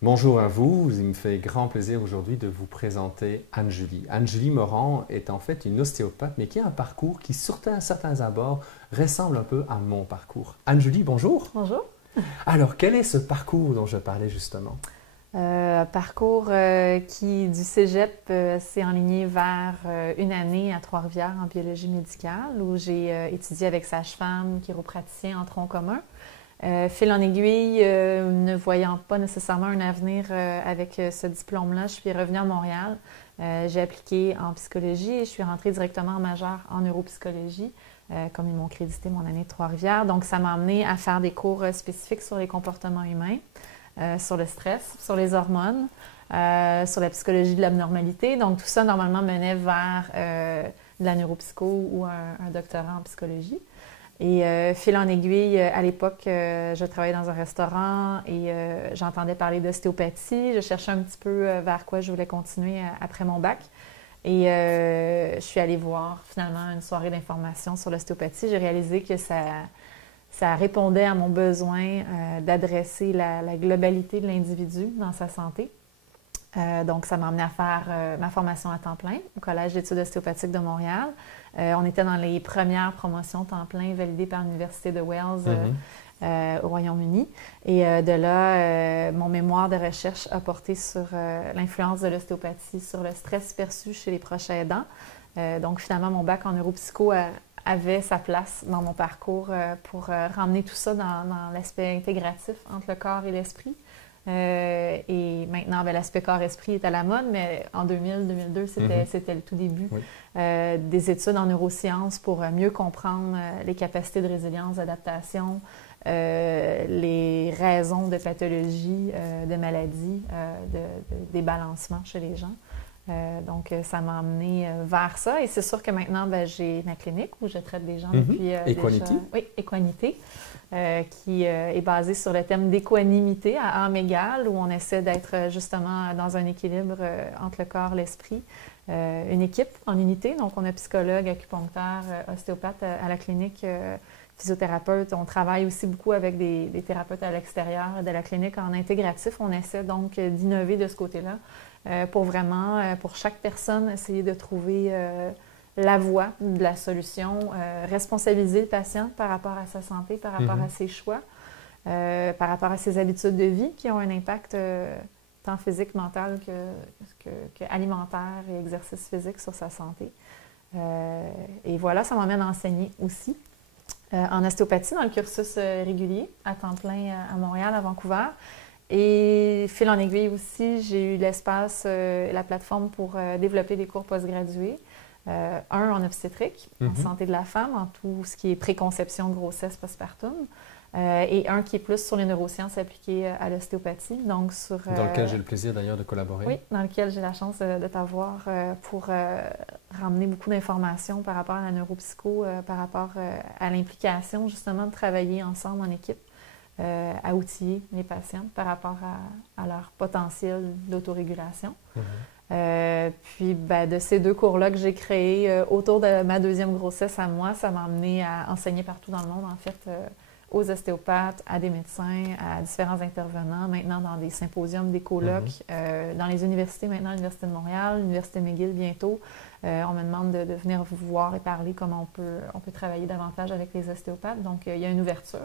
Bonjour à vous, il me fait grand plaisir aujourd'hui de vous présenter Anne-Julie. Anne-Julie Morand est en fait une ostéopathe, mais qui a un parcours qui, sur certains abords, ressemble un peu à mon parcours. Anne-Julie, bonjour. Bonjour. Alors, quel est ce parcours dont je parlais justement? Parcours qui, du cégep, s'est enligné vers une année à Trois-Rivières en biologie médicale, où j'ai étudié avec sage-femme, chiropraticien en tronc commun. Fil en aiguille, ne voyant pas nécessairement un avenir avec ce diplôme-là, je suis revenue à Montréal. J'ai appliqué en psychologie et je suis rentrée directement en majeure en neuropsychologie, comme ils m'ont crédité mon année de Trois-Rivières. Donc, ça m'a amené à faire des cours spécifiques sur les comportements humains, sur le stress, sur les hormones, sur la psychologie de l'abnormalité. Donc, tout ça, normalement, menait vers de la neuropsycho ou un doctorat en psychologie. Et fil en aiguille, à l'époque, je travaillais dans un restaurant et j'entendais parler d'ostéopathie. Je cherchais un petit peu vers quoi je voulais continuer après mon bac. Et je suis allée voir finalement une soirée d'information sur l'ostéopathie. J'ai réalisé que ça répondait à mon besoin d'adresser la globalité de l'individu dans sa santé. Donc, ça m'a amené à faire ma formation à temps plein au Collège d'études ostéopathiques de Montréal. On était dans les premières promotions temps plein validées par l'Université de Wales au Royaume-Uni. Et de là, mon mémoire de recherche a porté sur l'influence de l'ostéopathie sur le stress perçu chez les proches aidants. Donc, finalement, mon bac en neuropsycho avait sa place dans mon parcours pour ramener tout ça dans l'aspect intégratif entre le corps et l'esprit. Et maintenant, l'aspect corps-esprit est à la mode, mais en 2000-2002, c'était le tout début Oui. des études en neurosciences pour mieux comprendre les capacités de résilience, d'adaptation, les raisons de pathologie, de maladies, des balancements chez les gens. Donc, ça m'a amené vers ça. Et c'est sûr que maintenant, j'ai ma clinique où je traite des gens depuis Equanity. déjà... Oui, Equanité, qui est basée sur le thème d'équanimité à âme égale, où on essaie d'être justement dans un équilibre entre le corps et l'esprit. Une équipe en unité, donc on a psychologue, acupuncteur, ostéopathe à la clinique, physiothérapeute. On travaille aussi beaucoup avec des thérapeutes à l'extérieur de la clinique en intégratif. On essaie donc d'innover de ce côté-là pour vraiment, pour chaque personne, essayer de trouver la voie de la solution, responsabiliser le patient par rapport à sa santé, par rapport à ses choix, par rapport à ses habitudes de vie qui ont un impact tant physique, mental que alimentaire et exercice physique sur sa santé. Et voilà, ça m'amène à enseigner aussi en ostéopathie dans le cursus régulier à temps plein à Montréal, à Vancouver. Et fil en aiguille aussi, j'ai eu l'espace, la plateforme pour développer des cours postgradués. Un en obstétrique, en santé de la femme, en tout ce qui est préconception, grossesse, postpartum. Et un qui est plus sur les neurosciences appliquées à l'ostéopathie. Donc Dans lequel j'ai le plaisir d'ailleurs de collaborer. Oui, dans lequel j'ai la chance de t'avoir pour ramener beaucoup d'informations par rapport à la neuropsycho, par rapport à l'implication justement de travailler ensemble en équipe. À outiller les patients par rapport à leur potentiel d'autorégulation. Puis, de ces deux cours-là que j'ai créés autour de ma deuxième grossesse à moi, ça m'a amené à enseigner partout dans le monde, en fait, aux ostéopathes, à des médecins, à différents intervenants, maintenant dans des symposiums, des colloques, dans les universités, maintenant l'Université de Montréal, l'Université McGill bientôt. On me demande de venir vous voir et parler comment on peut travailler davantage avec les ostéopathes. Donc, il y a une ouverture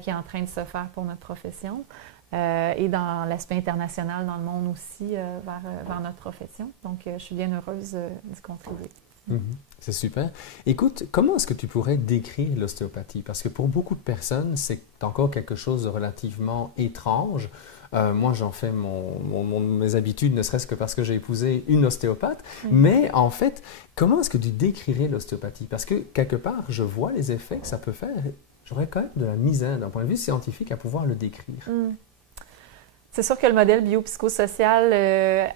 qui est en train de se faire pour notre profession. Et dans l'aspect international dans le monde aussi, vers notre profession. Donc, je suis bien heureuse d'y contribuer. C'est super. Écoute, comment est-ce que tu pourrais décrire l'ostéopathie? Parce que pour beaucoup de personnes, c'est encore quelque chose de relativement étrange. Moi, j'en fais mes habitudes, ne serait-ce que parce que j'ai épousé une ostéopathe. Mais en fait, comment est-ce que tu décrirais l'ostéopathie? Parce que quelque part, je vois les effets que ça peut faire. J'aurais quand même de la misère, d'un point de vue scientifique, à pouvoir le décrire. C'est sûr que le modèle biopsychosocial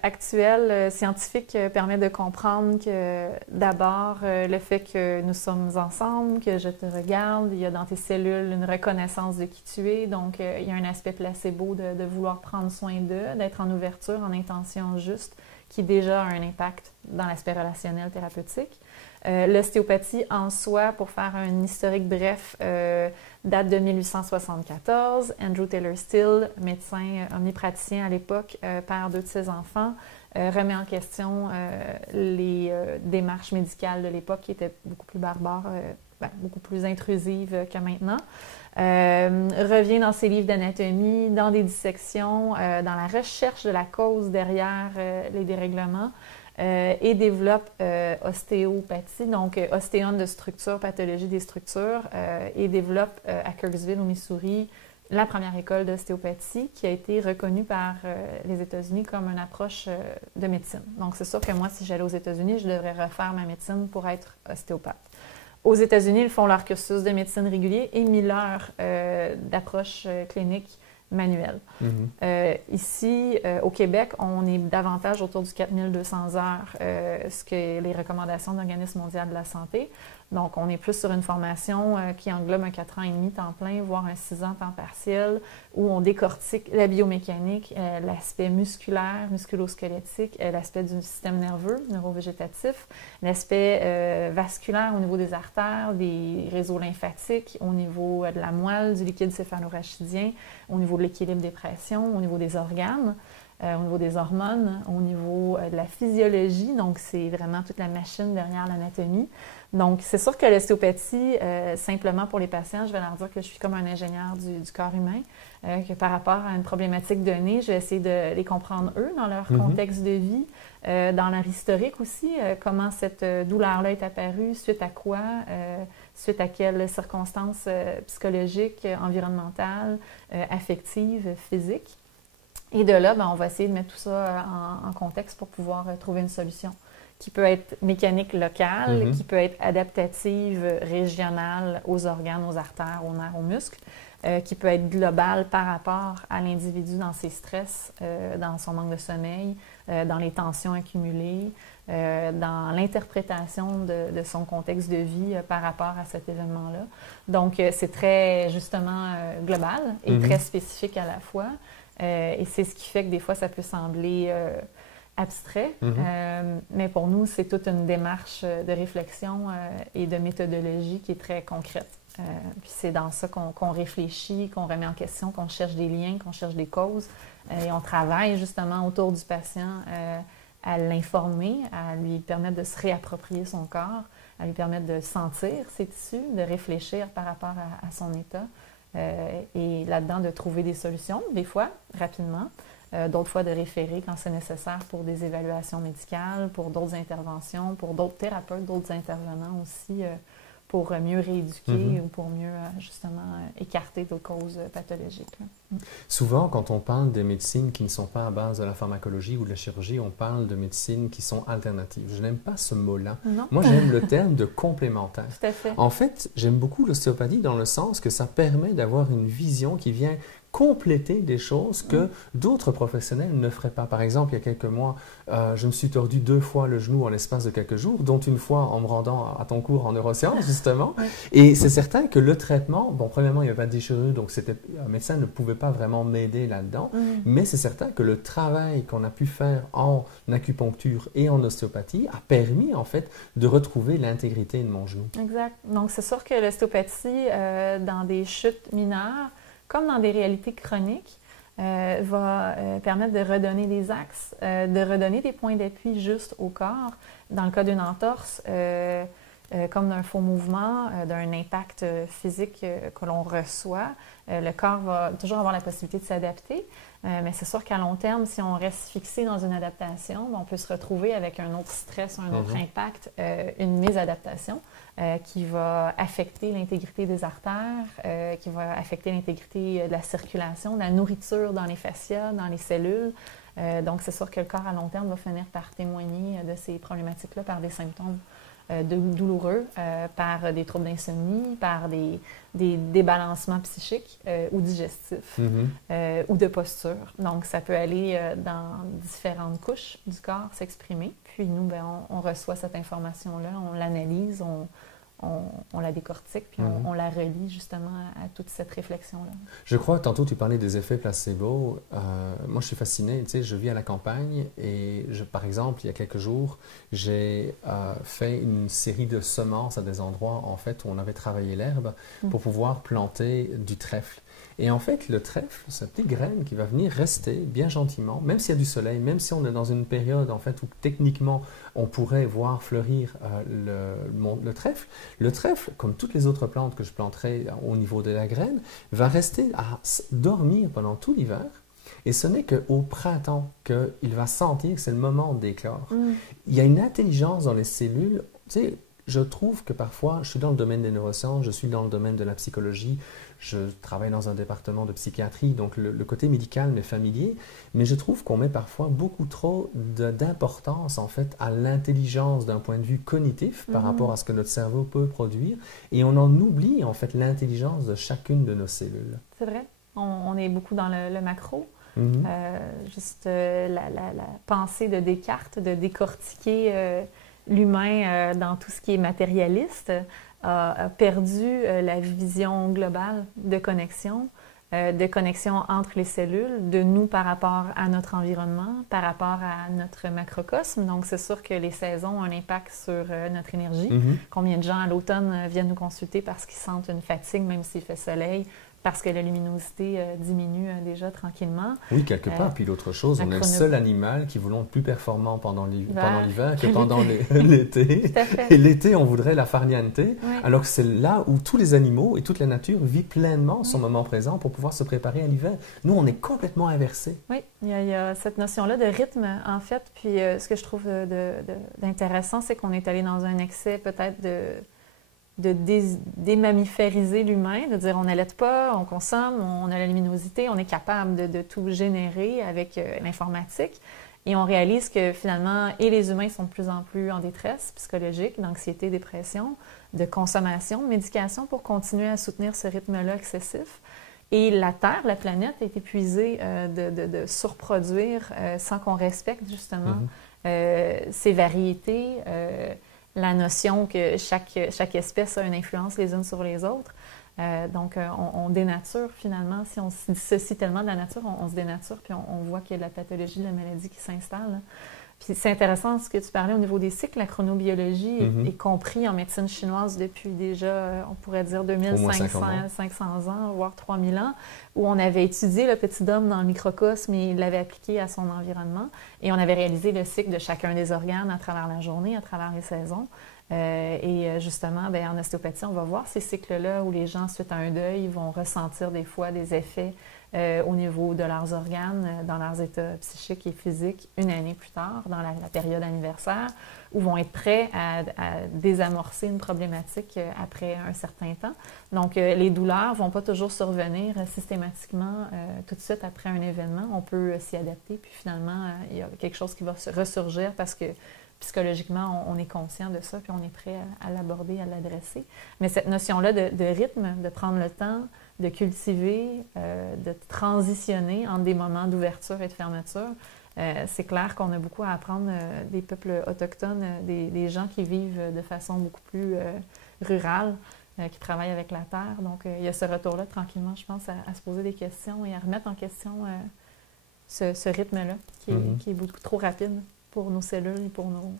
actuel, scientifique, permet de comprendre que d'abord, le fait que nous sommes ensemble, que je te regarde, il y a dans tes cellules une reconnaissance de qui tu es, donc il y a un aspect placebo de vouloir prendre soin d'eux, d'être en ouverture, en intention juste, qui déjà a un impact dans l'aspect relationnel thérapeutique. L'ostéopathie en soi, pour faire un historique bref, date de 1874. Andrew Taylor Still, médecin omnipraticien à l'époque, père de ses enfants, remet en question les démarches médicales de l'époque qui étaient beaucoup plus barbares, beaucoup plus intrusives que maintenant. Revient dans ses livres d'anatomie, dans des dissections, dans la recherche de la cause derrière les dérèglements. Et développe ostéopathie, donc ostéon de structure, pathologie des structures, et développe à Kirksville, au Missouri, la première école d'ostéopathie qui a été reconnue par les États-Unis comme une approche de médecine. Donc, c'est sûr que moi, si j'allais aux États-Unis, je devrais refaire ma médecine pour être ostéopathe. Aux États-Unis, ils font leur cursus de médecine régulier et 1000 heures d'approche clinique manuel. Ici, au Québec, on est davantage autour du 4200 heures, ce que les recommandations de l'Organisme mondial de la santé. Donc, on est plus sur une formation qui englobe un 4 ans et demi temps plein, voire un 6 ans temps partiel, où on décortique la biomécanique, l'aspect musculaire, musculo-squelettique, l'aspect du système nerveux, neurovégétatif, l'aspect vasculaire au niveau des artères, des réseaux lymphatiques, au niveau de la moelle, du liquide céphalorachidien, au niveau de l'équilibre des pressions, au niveau des organes, au niveau des hormones, au niveau de la physiologie. Donc, c'est vraiment toute la machine derrière l'anatomie. Donc, c'est sûr que l'ostéopathie, simplement pour les patients, je vais leur dire que je suis comme un ingénieur du corps humain, que par rapport à une problématique donnée, je vais essayer de les comprendre eux dans leur contexte de vie, dans leur historique aussi, comment cette douleur-là est apparue, suite à quoi, suite à quelles circonstances psychologiques, environnementales, affectives, physiques. Et de là, on va essayer de mettre tout ça en contexte pour pouvoir trouver une solution qui peut être mécanique locale, qui peut être adaptative, régionale aux organes, aux artères, aux nerfs, aux muscles, qui peut être globale par rapport à l'individu dans ses stress, dans son manque de sommeil, dans les tensions accumulées, dans l'interprétation de son contexte de vie par rapport à cet événement-là. Donc, c'est très, justement, global et très spécifique à la fois. Et c'est ce qui fait que des fois, ça peut sembler abstrait, mais pour nous, c'est toute une démarche de réflexion et de méthodologie qui est très concrète. Puis c'est dans ça qu'on réfléchit, qu'on remet en question, qu'on cherche des liens, qu'on cherche des causes. Et on travaille justement autour du patient à l'informer, à lui permettre de se réapproprier son corps, à lui permettre de sentir ses tissus, de réfléchir par rapport à son état. Et là-dedans, de trouver des solutions, des fois, rapidement, d'autres fois de référer quand c'est nécessaire pour des évaluations médicales, pour d'autres interventions, pour d'autres thérapeutes, d'autres intervenants aussi, pour mieux rééduquer ou pour mieux, justement, écarter d'autres causes pathologiques. Souvent, quand on parle des médecines qui ne sont pas à base de la pharmacologie ou de la chirurgie, on parle de médecines qui sont alternatives. Je n'aime pas ce mot-là. Non. Moi, j'aime le terme de complémentaire. Tout à fait. En fait, j'aime beaucoup l'ostéopathie dans le sens que ça permet d'avoir une vision qui vient compléter des choses que d'autres professionnels ne feraient pas. Par exemple, il y a quelques mois, je me suis tordu 2 fois le genou en l'espace de quelques jours, dont une fois en me rendant à ton cours en neurosciences, justement. Et c'est certain que le traitement, bon, premièrement, il n'y avait pas de déchirure, donc un médecin ne pouvait pas vraiment m'aider là-dedans, mais c'est certain que le travail qu'on a pu faire en acupuncture et en ostéopathie a permis, en fait, de retrouver l'intégrité de mon genou. Exact. Donc, c'est sûr que l'ostéopathie, dans des chutes mineures, comme dans des réalités chroniques, va permettre de redonner des axes, de redonner des points d'appui juste au corps. Dans le cas d'une entorse, comme d'un faux mouvement, d'un impact physique que l'on reçoit, le corps va toujours avoir la possibilité de s'adapter. Mais c'est sûr qu'à long terme, si on reste fixé dans une adaptation, on peut se retrouver avec un autre stress, un autre impact, une mésadaptation qui va affecter l'intégrité des artères, qui va affecter l'intégrité de la circulation, de la nourriture dans les fascias, dans les cellules. Donc, c'est sûr que le corps à long terme va finir par témoigner de ces problématiques-là par des symptômes douloureux, par des troubles d'insomnie, par des débalancements psychiques ou digestifs ou de posture. Donc, ça peut aller dans différentes couches du corps s'exprimer. Puis nous, on reçoit cette information-là, on l'analyse, on la décortique, puis on la relie justement à toute cette réflexion-là. Je crois, tantôt tu parlais des effets placebo. Moi, je suis fasciné. Tu sais, je vis à la campagne et, par exemple, il y a quelques jours, j'ai fait une série de semences à des endroits, en fait, où on avait travaillé l'herbe pour pouvoir planter du trèfle. Et en fait, le trèfle, c'est une petite graine qui va venir rester bien gentiment, même s'il y a du soleil, même si on est dans une période en fait où techniquement on pourrait voir fleurir le trèfle. Le trèfle, comme toutes les autres plantes que je planterai au niveau de la graine, va rester à dormir pendant tout l'hiver. Et ce n'est qu'au printemps qu'il va sentir que c'est le moment d'éclore. Il y a une intelligence dans les cellules. Tu sais, je trouve que parfois, je suis dans le domaine des neurosciences, je suis dans le domaine de la psychologie, je travaille dans un département de psychiatrie, donc le côté médical m'est familier, mais je trouve qu'on met parfois beaucoup trop d'importance en fait à l'intelligence d'un point de vue cognitif par rapport à ce que notre cerveau peut produire, et on en oublie en fait l'intelligence de chacune de nos cellules. C'est vrai, on est beaucoup dans le macro. Juste la pensée de Descartes, de décortiquer l'humain dans tout ce qui est matérialiste, a perdu la vision globale de connexion entre les cellules, de nous par rapport à notre environnement, par rapport à notre macrocosme. Donc, c'est sûr que les saisons ont un impact sur notre énergie. Combien de gens à l'automne viennent nous consulter parce qu'ils sentent une fatigue, même s'il fait soleil, parce que la luminosité diminue déjà tranquillement. Oui, quelque part. Puis l'autre chose, on est le seul animal qui voulons plus performant pendant l'hiver que pendant l'été. Et l'été, on voudrait la farniente, alors que c'est là où tous les animaux et toute la nature vivent pleinement son moment présent pour pouvoir se préparer à l'hiver. Nous, on est complètement inversés. Oui, il y a cette notion-là de rythme, en fait. Puis ce que je trouve d'intéressant, c'est qu'on est allé dans un excès peut-être de démammifériser l'humain, de dire on n'allait pas, on consomme, on a la luminosité, on est capable de tout générer avec l'informatique. Et on réalise que finalement, et les humains sont de plus en plus en détresse psychologique, d'anxiété, dépression, de consommation, de médication pour continuer à soutenir ce rythme-là excessif. Et la Terre, la planète, est épuisée de surproduire sans qu'on respecte justement ces variétés, la notion que chaque espèce a une influence les unes sur les autres. Donc, on dénature finalement. Si on se dissocie tellement de la nature, on se dénature, puis on voit qu'il y a de la pathologie, de la maladie qui s'installe. Puis c'est intéressant ce que tu parlais au niveau des cycles. La chronobiologie est compris en médecine chinoise depuis déjà, on pourrait dire 2500 ans, voire 3000 ans, où on avait étudié le petit homme dans le microcosme et il l'avait appliqué à son environnement. Et on avait réalisé le cycle de chacun des organes à travers la journée, à travers les saisons. Et justement, en ostéopathie, on va voir ces cycles-là où les gens, suite à un deuil, vont ressentir des fois des effets au niveau de leurs organes, dans leurs états psychiques et physiques, une année plus tard, dans la période anniversaire, où vont être prêts à désamorcer une problématique après un certain temps. Donc, les douleurs ne vont pas toujours survenir systématiquement tout de suite après un événement. On peut s'y adapter, puis finalement, il y a quelque chose qui va se ressurgir parce que psychologiquement, on est conscient de ça, puis on est prêt à l'aborder, à l'adresser. Mais cette notion-là de rythme, de prendre le temps, de cultiver, de transitionner entre des moments d'ouverture et de fermeture, c'est clair qu'on a beaucoup à apprendre des peuples autochtones, des gens qui vivent de façon beaucoup plus rurale, qui travaillent avec la terre. Donc, il y a ce retour-là, tranquillement, je pense, à se poser des questions et à remettre en question ce rythme-là, qui est beaucoup trop rapide pour nos cellules et pour nos...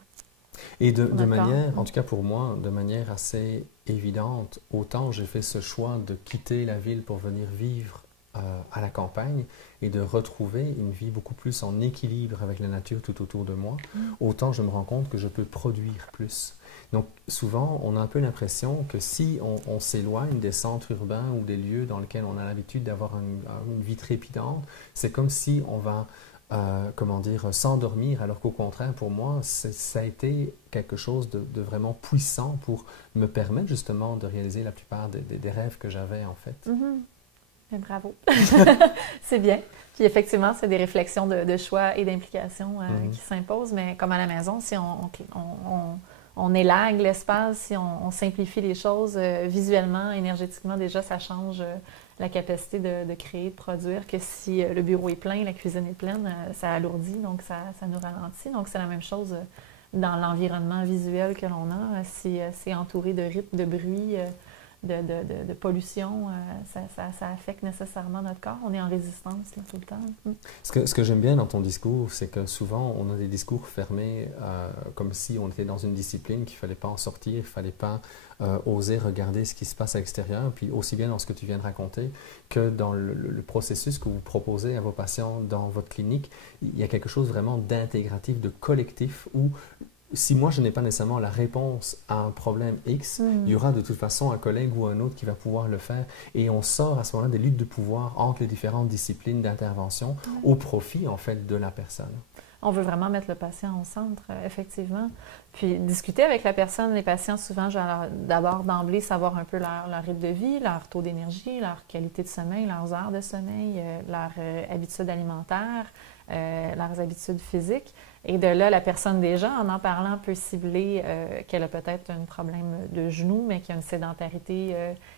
Et de manière, en tout cas pour moi, de manière assez évidente, autant j'ai fait ce choix de quitter la ville pour venir vivre à la campagne et de retrouver une vie beaucoup plus en équilibre avec la nature tout autour de moi, autant je me rends compte que je peux produire plus. Donc souvent, on a un peu l'impression que si on s'éloigne des centres urbains ou des lieux dans lesquels on a l'habitude d'avoir une vie trépidante, c'est comme si on va... s'endormir, alors qu'au contraire, pour moi, ça a été quelque chose de vraiment puissant pour me permettre justement de réaliser la plupart des rêves que j'avais, en fait. Mais bravo! C'est bien. Puis effectivement, c'est des réflexions de choix et d'implication qui s'imposent, mais comme à la maison, si on élague l'espace, si on simplifie les choses visuellement, énergétiquement, déjà, ça change la capacité de créer, de produire, que si le bureau est plein, la cuisine est pleine, ça alourdit, donc ça nous ralentit. Donc, c'est la même chose dans l'environnement visuel que l'on a, si c'est entouré de rythmes, de bruit, de pollution, ça affecte nécessairement notre corps. On est en résistance là, tout le temps. Ce que j'aime bien dans ton discours, c'est que souvent, on a des discours fermés comme si on était dans une discipline, qu'il ne fallait pas en sortir, il ne fallait pas oser regarder ce qui se passe à l'extérieur. Puis aussi bien dans ce que tu viens de raconter que dans le processus que vous proposez à vos patients dans votre clinique, il y a quelque chose vraiment d'intégratif, de collectif où si moi je n'ai pas nécessairement la réponse à un problème X, il y aura de toute façon un collègue ou un autre qui va pouvoir le faire. Et on sort à ce moment-là des luttes de pouvoir entre les différentes disciplines d'intervention au profit en fait de la personne. On veut vraiment mettre le patient au centre, effectivement. Puis discuter avec la personne, les patients, souvent, je vais d'abord d'emblée savoir un peu leur rythme de vie, leur taux d'énergie, leur qualité de sommeil, leurs heures de sommeil, leurs habitudes alimentaires, leurs habitudes physiques. Et de là, la personne déjà, en parlant, peut cibler qu'elle a peut-être un problème de genou, mais qu'il y a une sédentarité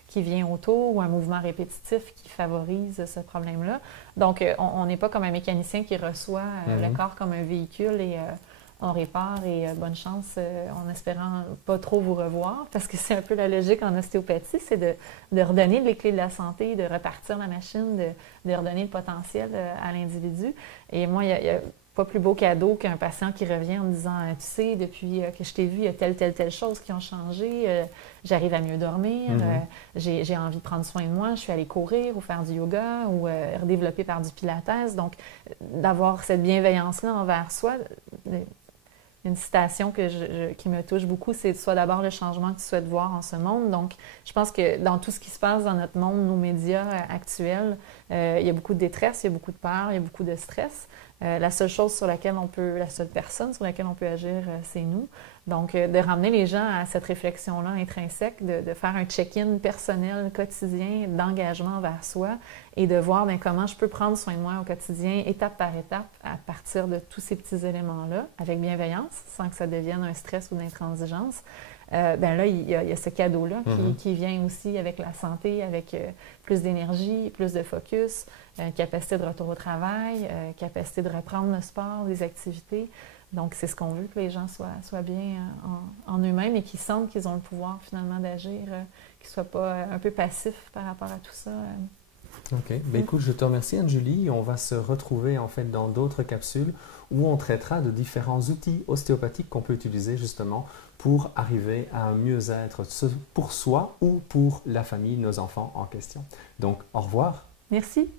qui vient autour ou un mouvement répétitif qui favorise ce problème-là. Donc, on n'est pas comme un mécanicien qui reçoit le corps comme un véhicule et on répare et bonne chance en espérant pas trop vous revoir, parce que c'est un peu la logique en ostéopathie, c'est de redonner les clés de la santé, de repartir la machine, de redonner le potentiel à l'individu. Et moi, il y a pas plus beau cadeau qu'un patient qui revient en me disant « Tu sais, depuis que je t'ai vu, il y a telle chose qui ont changé, j'arrive à mieux dormir, j'ai envie de prendre soin de moi, je suis allée courir ou faire du yoga ou redévelopper par du pilates. » Donc, d'avoir cette bienveillance-là envers soi, une citation qui me touche beaucoup, c'est « Sois d'abord le changement que tu souhaites voir en ce monde ». Donc, je pense que dans tout ce qui se passe dans notre monde, nos médias actuels, il y a beaucoup de détresse, il y a beaucoup de peur, il y a beaucoup de stress. La seule personne sur laquelle on peut agir, c'est nous. Donc, de ramener les gens à cette réflexion-là intrinsèque, de faire un check-in personnel, quotidien, d'engagement vers soi et de voir comment je peux prendre soin de moi au quotidien, étape par étape, à partir de tous ces petits éléments-là, avec bienveillance, sans que ça devienne un stress ou une intransigeance. Là, il y a ce cadeau-là qui vient aussi avec la santé, avec plus d'énergie, plus de focus, capacité de retour au travail, capacité de reprendre le sport, les activités. Donc, c'est ce qu'on veut, que les gens soient bien en eux-mêmes et qu'ils sentent qu'ils ont le pouvoir finalement d'agir, qu'ils ne soient pas un peu passifs par rapport à tout ça. OK. Ben, écoute, je te remercie, Anne-Julie. On va se retrouver en fait dans d'autres capsules où on traitera de différents outils ostéopathiques qu'on peut utiliser justement pour arriver à un mieux-être pour soi ou pour la famille, nos enfants en question. Donc, au revoir. Merci.